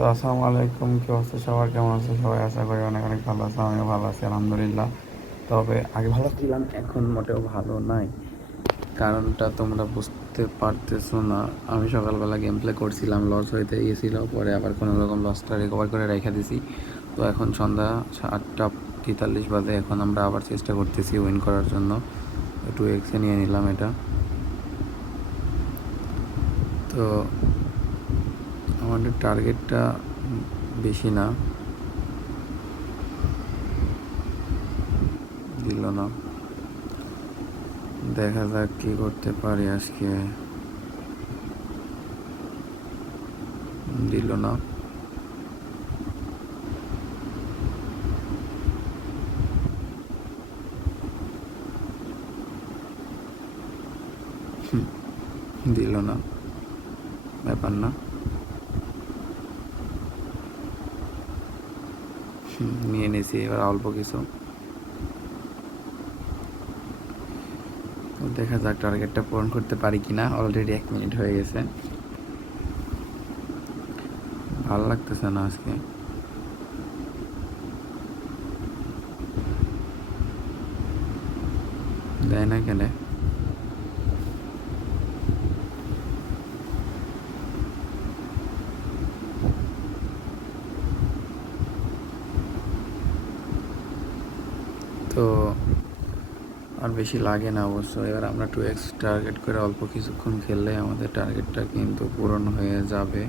তো আসসালামু আলাইকুম, কি অবস্থা সবার? কেমন আছে সবাই? আশা করি অনেক অনেক ভালো আছে। আমিও ভালো আছি আলহামদুলিল্লাহ। তবে আগে ভালো ছিলাম, এখন মোটেও ভালো নাই। কারণটা তোমরা বুঝতে পারতেছো না। আমি সকালবেলা গেম প্লে করছিলাম, লস হইতে গিয়েছিল, পরে আবার কোনো রকম লসটা রিকভার করে রেখে দিছি। তো এখন সন্ধ্যা 8:43 বাজে। এখন আমরা আবার চেষ্টা করতেছি উইন করার জন্য। 2x নিয়ে নিলাম এটা। তো আমাদের টার্গেটটা বেশি না, দিল না। দেখা যাক কি করতে পারি আজকে। দিল না। দিল না, ব্যাপার না। নিয়ে নিয়েছি এবার অল্প কিছু। দেখা যাক টার্গেটটা পূরণ করতে পারি কিনা। অলরেডি 1 মিনিট হয়ে গেছে। ভালো লাগতেছে না আজকে। দেয় না কেন? তো আর বেশি লাগে না অবশ্য। এবার আমরা 2x টার্গেট করে অল্প কিছুক্ষণ খেললে আমাদের টার্গেটটা কিন্তু পূরণ হয়ে যাবে।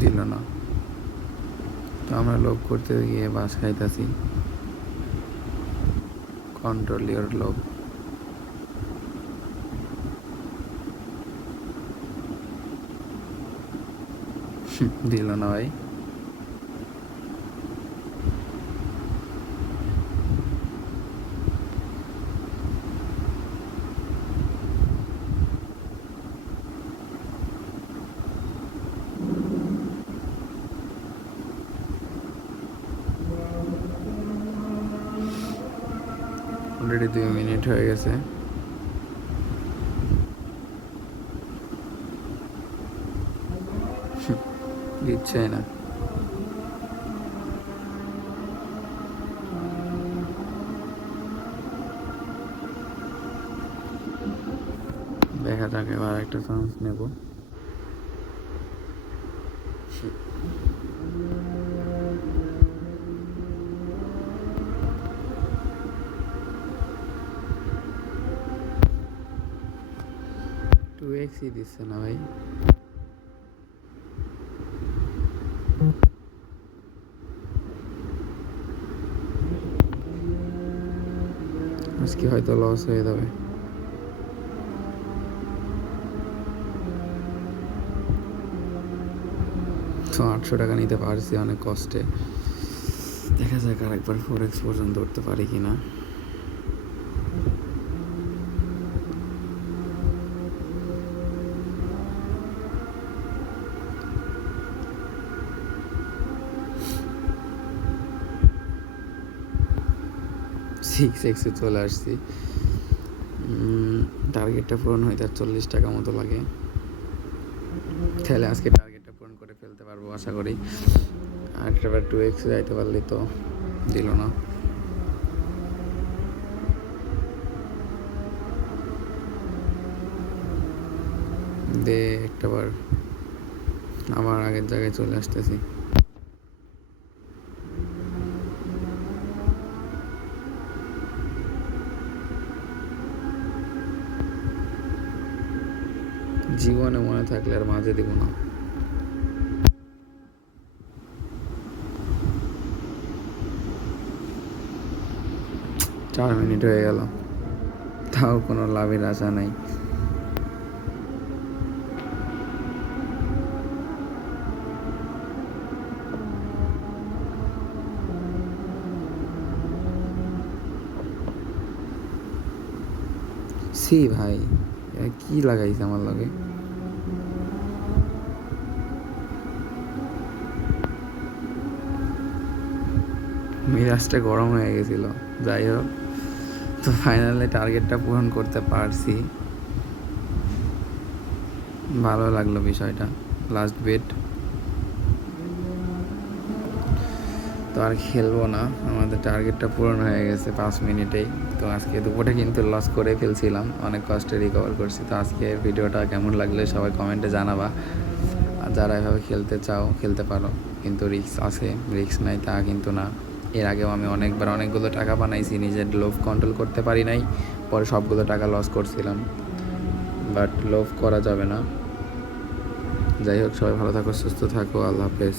দিল না। তো আমরা লোভ করতে গিয়ে বাস খাইতেছি। কন্ট্রোল ইওর লোভ। দিল না ভাই। অলরেডি 2 মিনিট হয়ে গেছে। দিচ্ছে না। দেখা যাক, এবার একটা চান্স নেব। টু এক্সই দিচ্ছে না ভাই। আজকে হয়তো লস হয়ে যাবে। তো 800 টাকা নিতে পারছি অনেক কষ্টে। দেখা যাক আরেকবার 4x পর্যন্ত উঠতে পারি কিনা। সিক্স এক্সে চলে আসছি। টার্গেটটা পূরণ হইতে আর 40 টাকা মতো লাগে। তাহলে আজকে টার্গেটটা পূরণ করে ফেলতে পারবো আশা করি। আর এবার 2x যাইতে পারলে তো। দিল না। দে একটাবার। আবার আগের জায়গায় চলে আসতেছি। জীবনে মনে থাকলে আর মাঝে দিব না। 4 মিনিট হয়ে গেল, তাও কোনো লাভের আশা নাই। সি ভাই, কি লাগাইছে আমার লগে? মিরাজটা গরম হয়ে গেছিল। যাই হোক, তো ফাইনালি টার্গেটটা পূরণ করতে পারছি, ভালো লাগলো বিষয়টা। লাস্ট বেট, তো আর খেলবো না, আমাদের টার্গেটটা পূরণ হয়ে গেছে 5 মিনিটেই। তো আজকে দুপুরে কিন্তু লস করে ফেলছিলাম, অনেক কষ্টে রিকভার করছি। তো আজকের ভিডিওটা কেমন লাগলে সবাই কমেন্টে জানাবা। আর যারা এভাবে খেলতে চাও খেলতে পারো, কিন্তু রিস্ক আছে, রিস্ক নাই তা কিন্তু না। এর আগেও আমি অনেকবার অনেকগুলো টাকা বানাইছি, নিজের লোভ কন্ট্রোল করতে পারি নাই, পরে সবগুলো টাকা লস করছিলাম। বাট লোভ করা যাবে না। যাই হোক, সবাই ভালো থাকো, সুস্থ থাকো, আল্লাহ হাফেজ।